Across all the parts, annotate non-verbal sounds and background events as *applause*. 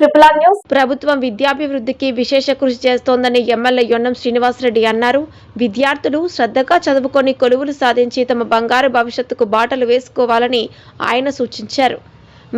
Triple R news. ప్రభుత్వం విద్యాభివృద్ధికి విశేష కృషి చేస్తోందని ఎమ్మెల్యే యొన్నం శ్రీనివాసరెడ్డి అన్నారు. విద్యార్థులు శ్రద్ధగా చదువుకొని కొలువులు సాధించి తమ బంగారు భవిష్యత్తుకు బాటలు వేసుకోవాలని ఆయన సూచించారు.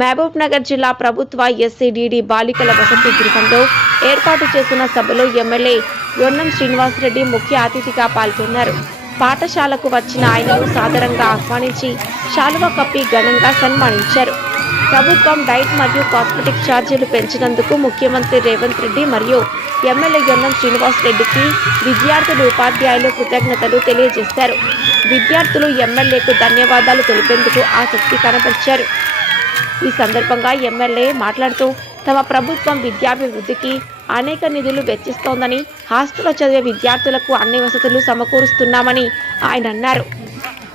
మహబూబ్ నగర్ జిల్లా ప్రభుత్వ ఎస్సీడీడీ బాలికల వసతి గృహంలో ఏర్పాటు చేసిన సభలో ఎమ్మెల్యే యొన్నం శ్రీనివాసరెడ్డి ముఖ్య అతిథిగా పాల్గొన్నారు. పాఠశాలకు వచ్చిన ఆయనను సాదరంగా ఆహ్వానించి శాలువ కప్పి ఘనంగా సన్మానించారు. ప్రభుత్వం డైట్ మరియు కాస్మెటిక్ ఛార్జీలు పెంచినందుకు ముఖ్యమంత్రి రేవంత్ రెడ్డి మరియు ఎమ్మెల్యే గన్నం శ్రీనివాస్ రెడ్డికి విద్యార్థులు ఉపాధ్యాయులు కృతజ్ఞతలు తెలియజేశారు. విద్యార్థులు ఎమ్మెల్యేకు ధన్యవాదాలు తెలిపేందుకు ఆసక్తి కనబరిచారు ఈ సందర్భంగా ఎమ్మెల్యే మాట్లాడుతూ తమ ప్రభుత్వం విద్యాభివృద్ధికి అనేక నిధులు వెచ్చిస్తోందని హాస్టల్లో చదివే విద్యార్థులకు అన్ని వసతులు సమకూరుస్తున్నామని ఆయన అన్నారు.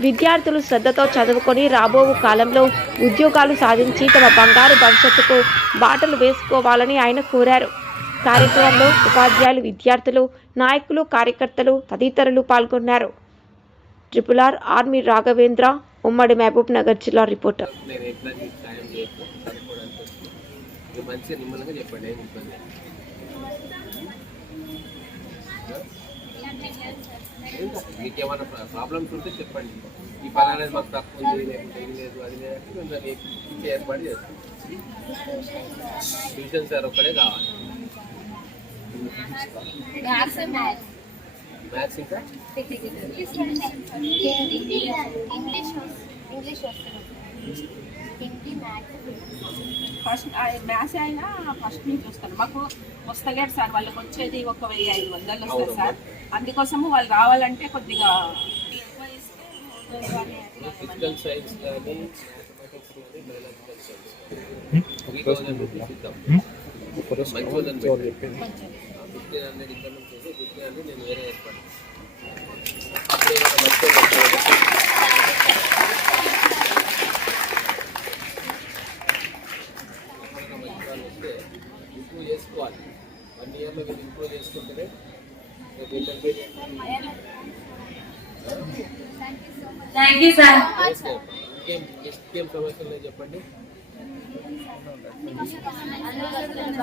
విద్యార్థులు శ్రద్ధతో చదువుకొని రాబో కాలంలో ఉద్యోగాలు సాధించి తమ బంగారు భవిష్యత్తుకు బాటలు వేసుకోవాలని ఆయన కోరారు. కార్యక్రమంలో ఉపాధ్యాయులు విద్యార్థులు నాయకులు కార్యకర్తలు తదితరులు పాల్గొన్నారు. ట్రిపుల్ ఆర్ ఆర్మీ రాఘవేంద్ర ఉమ్మడి మహబూబ్ నగర్ జిల్లా రిపోర్టర్. చెప్పండి మీకు ఏమైనా ప్రాబ్లమ్స్ ఉంటే చెప్పండి. ఈ పలానా మాకు తక్కువ ఉంది లేకుంటే ఇది లేదు అది లేదంటే మేము దాన్ని ఇచ్చే ఏర్పాటు చేస్తాం. ట్యూషన్ సార్ ఒక్కడే కావాలి. మ్యాథ్స్ ఇంకా? ఇంగ్లీష్ ఫస్ట్ మ్యాథ్స్ అయినా ఫస్ట్ నుంచి చూస్తాను మాకు వస్తలేరు సార్ వాళ్ళకి వచ్చేది ఒక వెయ్యి ఐదు వందలు వస్తుంది సార్. అందుకోసము వాళ్ళు రావాలంటే కొద్దిగా ఫిజికల్ సైన్స్ కానీ మ్యాథమెటిక్స్ కానీ biological science three thousand rupees ఇద్దాం మంచి వదని ఫిఫ్టీన్ హండ్రెడ్ ఇక్కడ నుంచి వస్తే ఫిఫ్టీన్ హండ్రెడ్ నేను వేరే ఏర్పాటు అప్పుడు ఏమైనా మంచిగా చెప్తాను. ఎప్పుడైనా మంచి వాళ్ళు వస్తే ఇంప్రూవ్ చేసుకోవాలి వన్ ఇయర్లో మీరు ఇంప్రూవ్ చేసుకుంటేనే రేపు ఇంటర్మీడియట్ థ్యాంక్ యూ సార్ ఇంకేం ఇంకేం సమస్యలు ఉన్నాయి చెప్పండి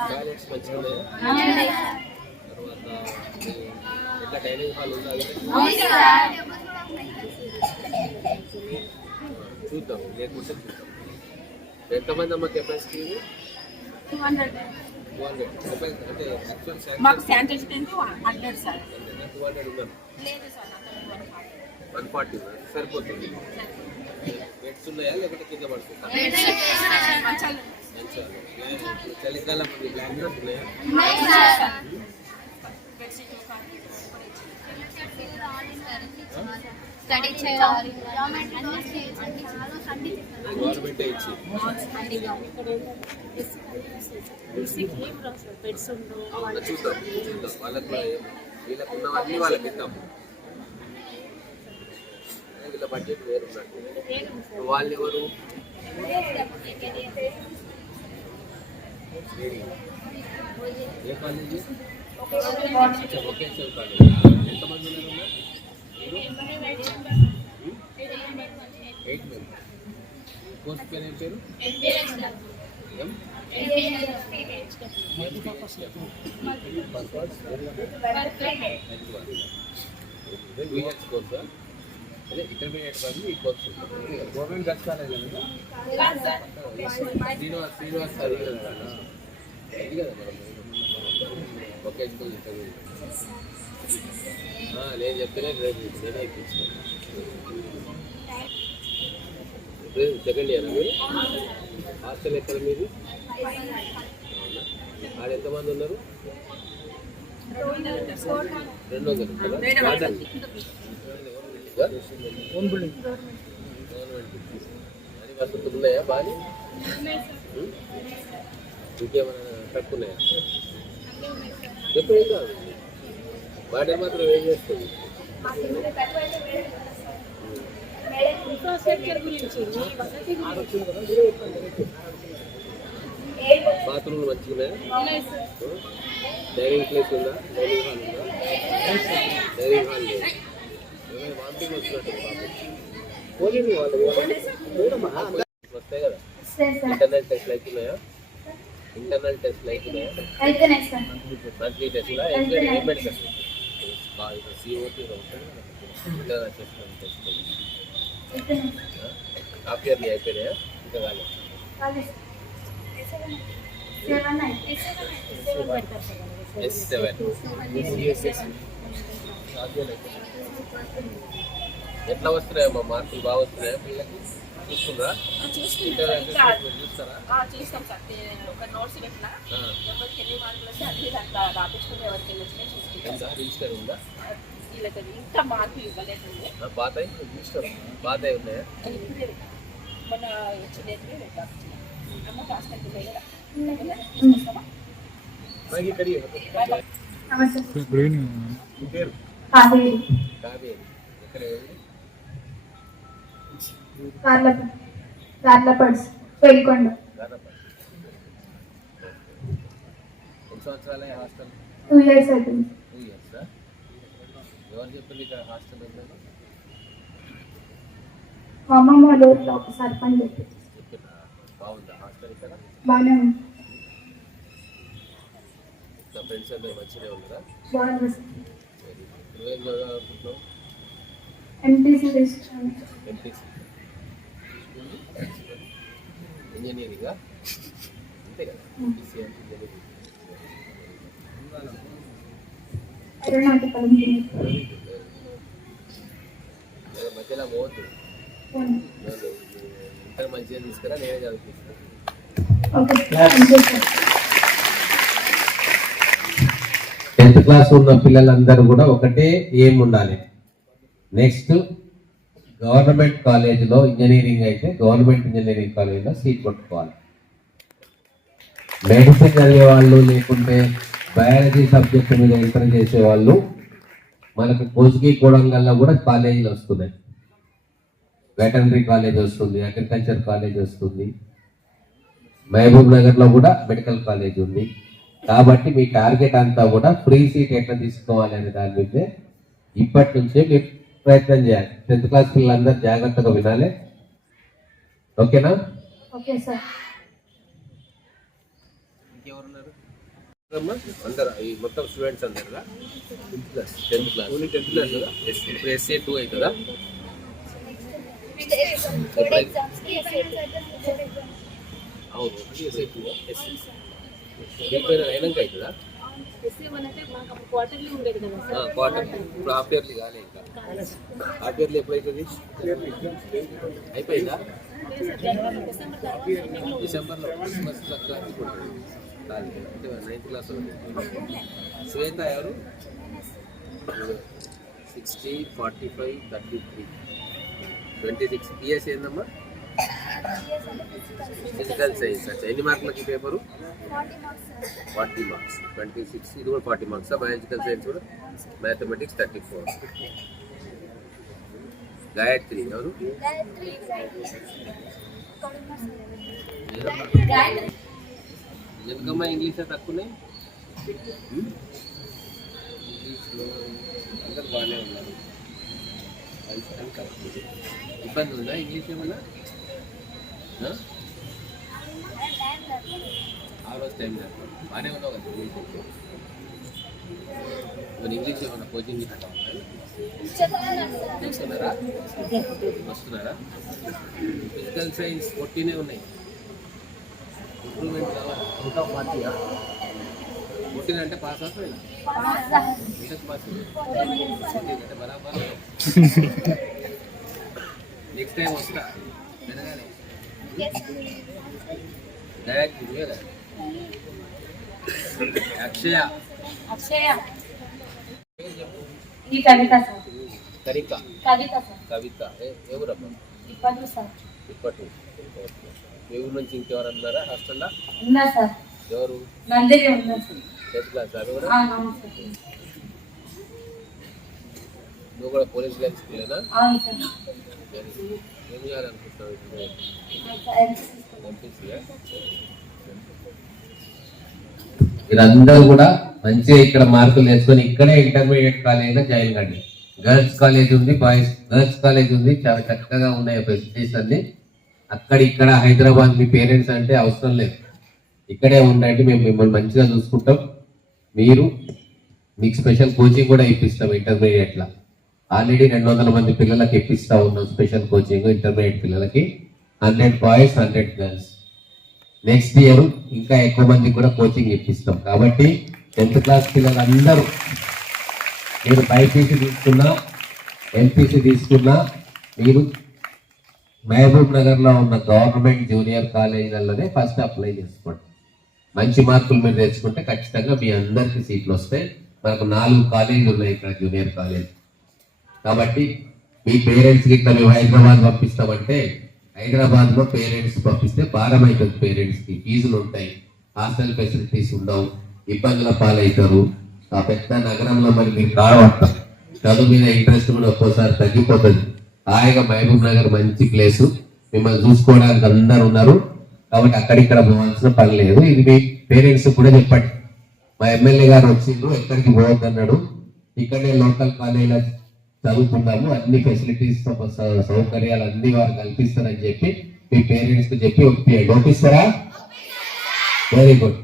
టాయిలెట్స్ మంచిగా ఉన్నాయా తర్వాత మీ ఎట్లా డైనింగ్ హాల్ ఉందా అది? చూద్దాం లేకుంటే చూద్దాం ఎంతమంది అమ్మ కెపాసిటీ ఇది two hundred two hundred mobile అంటే యాక్చువల్ మాకు sanction sanitization hundred sir. Two hundred ఉన్నారు లేదు సార్ వన్ ఫార్టీ సరిపోతుంది. బెడ్స్ ఉన్నాయా? లేకుంటే కింద పడుతుందా? చలికాలం బ్లాంకెట్స్ ఉన్నాయా స్టడీ చేయాలి గవర్నమెంట్ ఇచ్చి అవునా చూద్దాం చూద్దాం. వాళ్ళకి కూడా ఏం- వీళ్ళకు ఉన్నవన్నీ వాళ్ళకి ఇద్దాం. వీళ్ళ బడ్జెట్ వేరు ఉన్నట్టు వాళ్ళు ఎవరు ఏ కాలేజీ అచ్చా, వొకేషనల్ కాలేజ్ ఎంతమంది ఉన్నారు ఎయిట్ మెంబర్స్ కోర్స్ పేరు ఏం పేరు ఎం టూ ఇయర్స్ కోర్సా అదే ఇంటర్మీడియట్ కాదు ఈ కోర్స్ గవర్నమెంట్ గట్స్ కాలేజ్ శ్రీనివాస్ శ్రీనివాస్ కదా ఇది కదా మనం ఒకే స్కూల్ ఇంటర్వ్యూ నేను చెప్తేనే రేపు నేనే ఇప్పించాను. సెకండ్ ఇయర్ మీరు? హాస్టల్ ఎక్కడ మీది? అవునా? ఆడ ఎంతమంది ఉన్నారు? రెండు వందలు. వసతులు ఉన్నాయా బాగా ఇంకేమైనా తక్కువ ఉన్నాయా ఎప్పుడు ఏం కాదు వాటర్ మాత్రం ఏం చేస్తుంది? బాత్రూమ్లు మంచిగా డైనింగ్ ప్లేస్ ఉందా? డైనింగ్ హాల్ ఉందా? డైనింగ్ హాల్ లేదు. పోలేదు వాళ్ళు వస్తాయి కదా. ఇంటర్నెట్ ఎట్లా అవుతున్నాయా ఇంటర్నల్ టెస్ట్ అయితేనే సార్. మంత్లీ టెస్ట్లా. ఏం medical COT internal assessment test half yearly అయిపోయినాయా? ఇంకా కాలేదు. ఎస్ సెవెన్ ఎట్లా వస్తున్నాయమ్మా? మార్కులు బాగా వస్తున్నాయా పిల్లలకి? చూస్తుందా చూస్తాం సార్. ఒక నోట్స్ పెట్టినా. ఎవరికి ఎన్ని మార్కులు వస్తే అన్ని దాంట్లో రాపించుకుంటే ఎవరికి వచ్చినాయి చూసుకుంటాం. రిజిస్టర్ ఉందా? ఇంకా మార్కులు ఇవ్వలేదు ఆ, పాత రిజిస్టర్? పాత ఉన్నాయా? మన అమ్మ నమస్తే మీ పేరు? కావేరి. కార్లపడ్స్ హాస్టల్? టూ ఇయర్స్ అవుతుంది. చెప్పింది మా అమ్మమ్మ వాళ్ళ ఊర్లో ఒక సర్పంచ్ చెప్పి చెప్పిన? బాగుందా? హాస్టల్ ఇక్కడ? బాగానే ఉంది. ఫ్రెండ్స్ అందరూ మంచిగా ఉన్నారా? బాగుంది. నువ్వేం చదవాలనుకుంటున్నావు ఎంపీసీ తీసుకున్నాను ఎంపీసీ ఇంజనీరింగా అంతే కదా. ఎంపీసీ గుడ్ మధ్యలో పోవద్దు. నేను ఇంటర్ మంచిగా తీసుకురా నేనే చదివిస్తాను okay thank you sir tenth class ఉన్న పిల్లలందరూ కూడా ఒకటే ఏం ఉండాలి? నెక్స్ట్ గవర్నమెంట్ కాలేజీలో ఇంజనీరింగ్ అయితే గవర్నమెంట్ ఇంజనీరింగ్ కాలేజీలో సీట్ కొట్టుకోవాలి. మెడిసిన్ చదివే వాళ్ళు లేకుంటే బయాలజీ సబ్జెక్ట్ మీద ఎంటర్ చేసే వాళ్ళు మనకు కోసికి కోడంగల్లో కూడా కాలేజీలు వస్తున్నాయి. వెటనరీ కాలేజ్ వస్తుంది అగ్రికల్చర్ కాలేజ్ వస్తుంది. మహబూబ్ నగర్లో కూడా మెడికల్ కాలేజ్ ఉంది. కాబట్టి మీ టార్గెట్ అంతా కూడా ఫ్రీ సీట్ ఎట్లా తీసుకోవాలి అనే దాని మీదే ఇప్పటి నుంచే మీరు ప్రయత్నం చేయాలి. టెన్త్ క్లాస్ పిల్లలందరూ జాగ్రత్తగా వినాలి. ఓకేనా? Okay sir. అందరు? ఈ మొత్తం students అందరుగా tenth class. Tenth class. Only tenth class కదా? ఇప్పుడు ఎస్ఏ టూ అవుతుందా? అవును ఎస్ఏ టూ ఎస్సీ దీనిపైన అయినాక అవుతుందా క్వార్టర్ ఇప్పుడు హాఫ్ ఇయర్లీ కాలే ఇంకా. హాఫ్ ఇయర్లీ ఎప్పుడు అవుతుంది అయిపోయిందా? డిసెంబర్లో క్రిస్మస్ అంటే నైన్త్ క్లాస్ శ్వేత ఎవరు? Sixty forty five thirty three twenty six PS ఏందమ్మా? ఫిజికల్ సైన్స్ అచ్చా ఎన్ని మార్కులకి paper? Forty marks twenty six ఇది కూడా ఫార్టీ మార్క్స్. బయాలజికల్ సైన్స్ కూడా మ్యాథమెటిక్స్ థర్టీ ఫోర్ గాయత్రి ఎవరు? ఎందుకమ్మా ఇంగ్లీష్ తక్కువనే ఇంగ్లీష్లో అందరు బాగానే ఉన్నారు. ఇబ్బంది ఉందా ఇంగ్లీష్ ఏమన్నా? ఆ? రోజు టైం లేదు. బాగానే ఉన్నావు కదా ఇంగ్లీష్ ఏమన్నా కోచింగ్ తీసుకున్నారా వస్తున్నారా? ఫిజికల్ సైన్స్ పొట్టినే ఉన్నాయి. ఇంప్రూవ్మెంట్ కావాలి? ఇంకా ఫార్టీయా పొట్టిన అంటే పాస్ అవుతుంది పాస్ అంటే బరాబర్. *laughs* నెక్స్ట్ టైం వస్తా. వినగానే. అక్షయ. అక్షయ. ఈ కవిత సార్. కవిత. సార్. కవిత. ఏ- ఎవరమ్మా ఇప్పటి సార్. ఇప్పటి మీ ఊరు నుంచి ఇంకెవరు అన్నారా హాస్టల్లో? ఉన్నా సార్. ఎవరు? నందిని ఉన్నా సార్. టెన్త్ క్లాస్ అవి కూడా అవును సార్. నువ్వు కూడా పోలీస్ లైన్ స్కూలేనా? అవును సార్. ఏం చేయాలనుకుంటున్నావు మీరందరూ కూడా మంచిగా ఇక్కడ మార్కులు నేర్చుకొని ఇక్కడే ఇంటర్మీడియట్ కాలేజ్ జాయిన్ కండి. గర్ల్స్ కాలేజ్ ఉంది బాయ్స్ గర్ల్స్ కాలేజ్ ఉంది చాలా చక్కగా ఉన్నాయి ఫెసిలిటీస్ అన్ని అక్కడ ఇక్కడ హైదరాబాద్ మీ పేరెంట్స్ అంటే అవసరం లేదు. ఇక్కడే ఉండండి మేము మిమ్మల్ని మంచిగా చూసుకుంటాం. మీరు మీకు స్పెషల్ కోచింగ్ కూడా ఇప్పిస్తాం ఇంటర్మీడియట్లో. ఆల్రెడీ రెండు వందల మంది పిల్లలకి ఇప్పిస్తా ఉన్నాం స్పెషల్ కోచింగ్ ఇంటర్మీడియట్ పిల్లలకి. Hundred boys hundred girls. Next year ఇంకా ఎక్కువ మంది కూడా కోచింగ్ ఇప్పిస్తాం. కాబట్టి టెన్త్ క్లాస్ పిల్లలందరూ మీరు బైపీసీ తీసుకున్నా ఎంపీసీ తీసుకున్నా మీరు మహబూబ్ నగర్లో ఉన్న గవర్నమెంట్ జూనియర్ కాలేజీలలోనే ఫస్ట్ అప్లై చేసుకోండి. మంచి మార్కులు మీరు తెచ్చుకుంటే ఖచ్చితంగా మీ అందరికి సీట్లు వస్తాయి. మనకు నాలుగు కాలేజీలు ఉన్నాయి ఇక్కడ జూనియర్ కాలేజ్. కాబట్టి మీ పేరెంట్స్ గిట్లా మేము హైదరాబాద్ పంపిస్తామంటే హైదరాబాద్లో పేరెంట్స్ పంపిస్తే భారం అవుతుంది పేరెంట్స్కి ఫీజులు ఉంటాయి హాస్టల్ ఫెసిలిటీస్ ఉండవు ఇబ్బందుల పాలవుతారు ఆ పెద్ద నగరంలో మరి మీరు కావడం చదువు మీద ఇంట్రెస్ట్ కూడా ఒక్కోసారి తగ్గిపోతుంది. హాయిగా మహబూబ్ నగర్ మంచి ప్లేస్. మిమ్మల్ని చూసుకోవడానికి అందరు ఉన్నారు. కాబట్టి అక్కడిక్కడ పోవాల్సిన పని లేదు. ఇది మీ పేరెంట్స్ కూడా చెప్పండి. మా ఎమ్మెల్యే గారు వచ్చిండ్రు ఎక్కడికి పోవద్దన్నాడు. ఇక్కడే లోకల్ కాలేజీలో చదువుకున్నాము అన్ని ఫెసిలిటీస్ సౌకర్యాలు అన్ని వారు కల్పిస్తారని చెప్పి మీ పేరెంట్స్కి చెప్పి ఒప్పియండి. ఒప్పిస్తారా? వెరీ గుడ్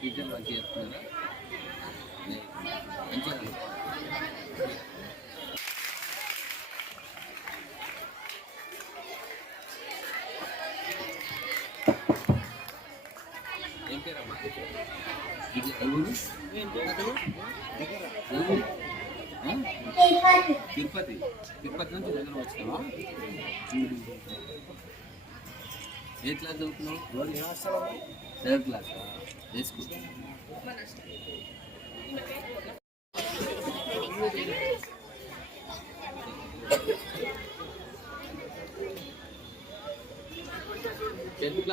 టీచర్ మంచిగా చెప్తున్నారా మంచిగా. ఏం పేరమ్మా ఇది ఎవరు? తిరుపతి. తిరుపతి. నుంచి దగ్గర వచ్చావా ఏ క్లాస్ చదువుతున్నావు? థర్డ్ క్లాస్ ఏ స్కూల్ టెన్త్